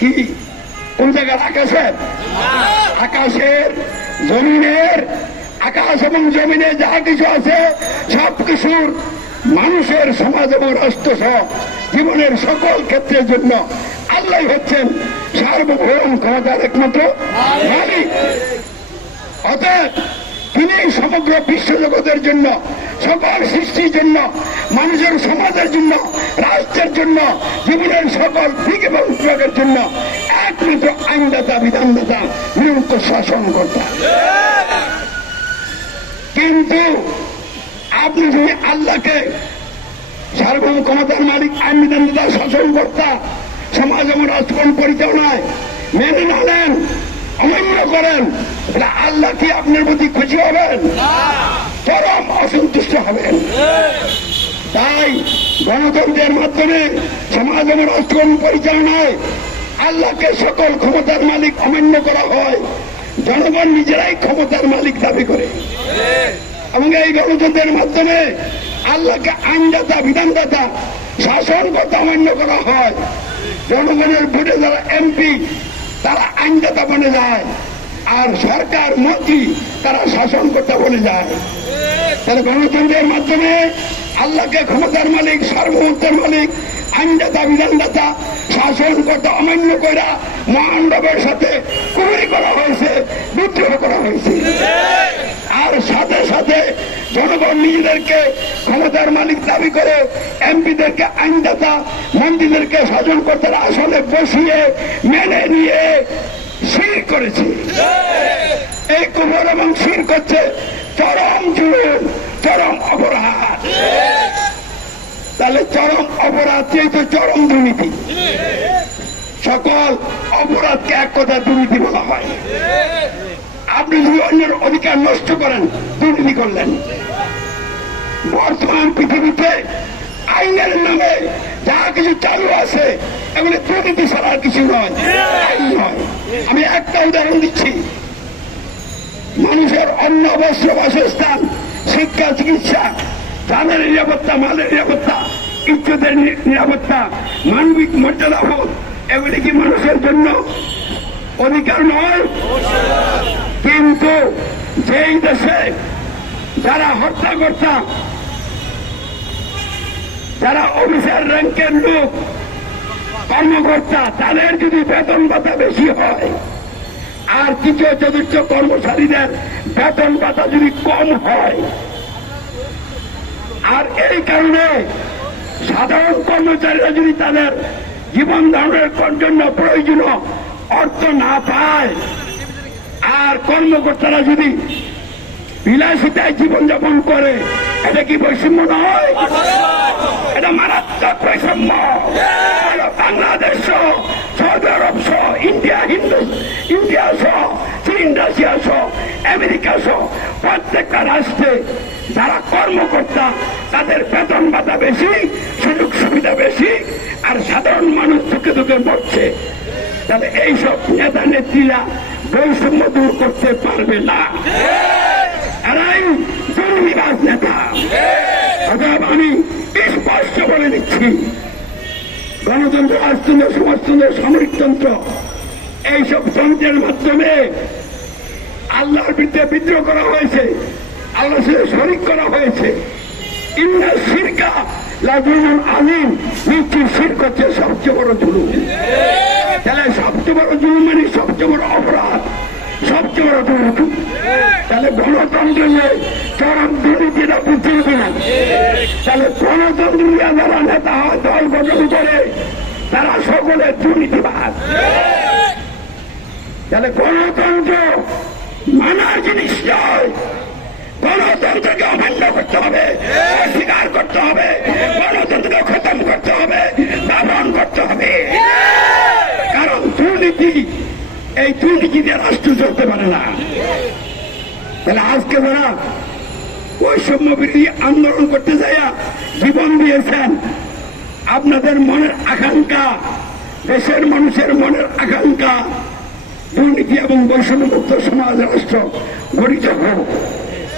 কি কোন জায়গার আকাশের? আকাশের, জমিনের, আকাশ এবং জমিনে যা কিছু আছে সব কিছুর মানুষের, সমাজ এবং রাষ্ট্র সহ জীবনের সকল ক্ষেত্রের জন্য আল্লাহ হচ্ছেন সার্বভৌম ক্ষমতার একমাত্র মালিক। অতএব তিনি সমগ্র বিশ্বজগতের জন্য, সকল সৃষ্টির জন্য, মানুষের সমাজের জন্য, রাষ্ট্রের জন্য, জীবনের সকল দিক এবং বিভাগের জন্য একমাত্র আইনদাতা, বিধানদাতা, নিরঙ্কুশ শাসনকর্তা। কিন্তু আপনি যদি আল্লাহকে সার্বভৌম ক্ষমতার মালিক, আইন বিধানদাতা, শাসনকর্তা, সমাজ এবং রাষ্ট্র পরিচালনায় মেনে না নেন, অমান্য করেন, আল্লাহ কি আপনার প্রতি খুশি হবেন? চরম অসন্তুষ্ট হবেন। তাই গণতন্ত্রের মাধ্যমে সমাজ এবং রাষ্ট্র পরিচালনায় আল্লাহকে সকল ক্ষমতার মালিক অমান্য করা হয়। জনগণ নিজেরাই ক্ষমতার মালিক দাবি করে এবং এই গণতন্ত্রের মাধ্যমে আল্লাহকে আইনদাতা, বিধানদাতা, শাসনকর্তা অমান্য করা হয়। জনগণের ভোটে যারা এমপি তারা আইনদাতা বনে যায়, আর সরকার মন্ত্রী তারা শাসনকর্তা বনে যায়। তাহলে গণতন্ত্রের মাধ্যমে আল্লাহকে ক্ষমতার মালিক, সার্বভৌমত্বের মালিক, আইনদাতা, বিধানদাতা, শাসনকর্তা অমান্য করে মহানভাবের সাথে কুফরি করা হয়েছে, বিদ্রোহ করা হয়েছে। আর সাথে সাথে জনগণ নিজেদেরকে ক্ষমতার মালিক দাবি করে এমপিদেরকে আইনদাতা, মন্ত্রীদেরকে শাসনকর্তার আসনে বসিয়ে মেনে নিয়ে শিরক করেছে। এই কুফর এবং শিরক হচ্ছে চরম জুলুম, চরম অপরাধ। তাহলে চরম অপরাধ যেহেতু চরম দুর্নীতি, সকল অপরাধকে এক কথা দুর্নীতি বলা হয়। আপনি যদি অন্যের অধিকার নষ্ট করেন, দুর্নীতি করলেন। বর্তমান পৃথিবীতে আইনের নামে যা কিছু চালু আছে এগুলি দুর্নীতি ছাড়া আর কিছু নয়, আইন নয়। আমি একটা উদাহরণ দিচ্ছি। মানুষের অন্ন, বস্ত্র, বাসস্থান, শিক্ষা, চিকিৎসা, জানের নিরাপত্তা, মালের নিরাপত্তা, ইজ্জতের নিরাপত্তা, মানবিক মর্যাদাবোধ, এগুলি কি মানুষের জন্য অধিকার নয়? কিন্তু যেই দেশে যারা হত্যাকর্তা, যারা অফিসার র্যাঙ্কের লোক, কর্মকর্তা, তাদের যদি বেতন ভাতা বেশি হয়, আর তৃতীয় চতুর্থ কর্মচারীদের বেতন ভাতা যদি কম হয়, আর এই কারণে সাধারণ কর্মচারীরা যদি তাদের জীবন ধারণের জন্য প্রয়োজনীয় অর্থ না পায়, আর কর্মকর্তারা যদি বিলাসিতায় জীবনযাপন করে, এটা কি বৈষম্য নয়? এটা মারাত্মক বৈষম্য। বাংলাদেশ সহ, সৌদি আরব সহ, ইন্ডিয়া সহ, চীন, রাশিয়া সহ, আমেরিকা সহ প্রত্যেকটা রাষ্ট্রে যারা কর্মকর্তা তাদের বেতন ভাতা বেশি, সুযোগ সুবিধা বেশি, আর সাধারণ মানুষ দুঃখে দুঃখে মরছে। তাহলে এইসব নেতা নেত্রীরা বৈষম্য দূর করতে পারবে না, এরাই দুর্নীতিবাজ নেতা। অতএব আমি স্পষ্ট বলে দিচ্ছি, গণতন্ত্র, রাজতন্ত্র, সমাজতন্ত্র, সামরিকতন্ত্র, এইসব তন্ত্রের মাধ্যমে আল্লাহর বিরুদ্ধে বিদ্রোহ করা হয়েছে, আল্লাহর সাথে শরীক করা হয়েছে। ইন্না শিরকা লাযুলুন আযীম, নিশ্চয় শিরক হচ্ছে সবচেয়ে বড় জুলুম। তাহলে সবচেয়ে বড় জুলুম মানে সবচেয়ে বড় অপরাধ, সবচেয়ে বড় দুর্নীতি। তাহলে গণতন্ত্র যে চরম দুর্নীতিটা বুঝতে হবে না। তাহলে গণতন্ত্র যারা নেতা হয়, দল গঠন করে, তারা সকলে দুর্নীতিবাদ। তাহলে গণতন্ত্র মানার জিনিস নয়, গণতন্ত্রকে অমান্য করতে হবে, অস্বীকার করতে হবে, গণতন্ত্রকে খতম করতে হবে, দমন করতে হবে। কারণ দুর্নীতি, এই দুর্নীতি দিয়ে রাষ্ট্র চলতে পারে না। তাহলে আজকে যারা বৈষম্য বিরোধী আন্দোলন করতে যাইয়া জীবন দিয়েছেন, আপনাদের মনের আকাঙ্ক্ষা, দেশের মানুষের মনের আকাঙ্ক্ষা দুর্নীতি এবং বৈষম্যমুক্ত সমাজ রাষ্ট্র গঠিত হোক।